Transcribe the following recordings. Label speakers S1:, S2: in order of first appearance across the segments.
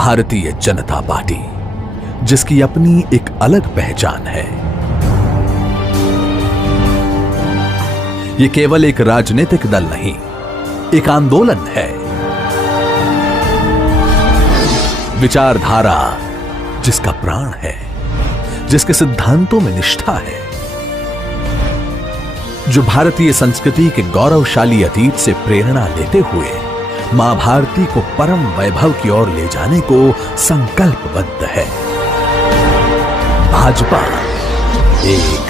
S1: Bharatiya Janata party, जिसकी अपनी एक अलग पहचान है। ये केवल एक राजनीतिक दल नहीं, एक आंदोलन है। विचारधारा जिसका प्राण है, जिसके सिद्धांतों में निष्ठा है, जो भारतीय संस्कृति के गौरवशाली अतीत से प्रेरणा लेते हुए माँ भारती को परम वैभव की ओर ले जाने को संकल्पबद्ध है। भाजपा एक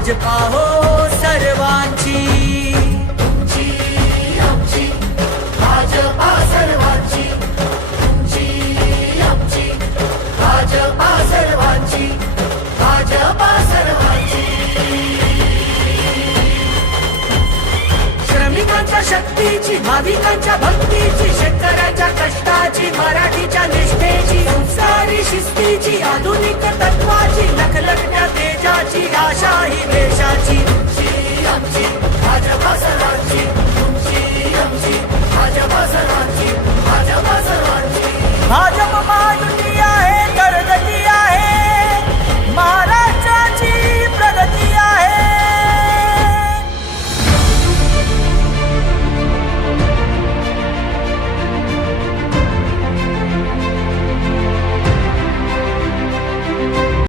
S2: भाजपा हो सर्वांची। श्रमिकांच्या शक्तीची भाविकांच्या भक्तीची शेतकऱ्याच्या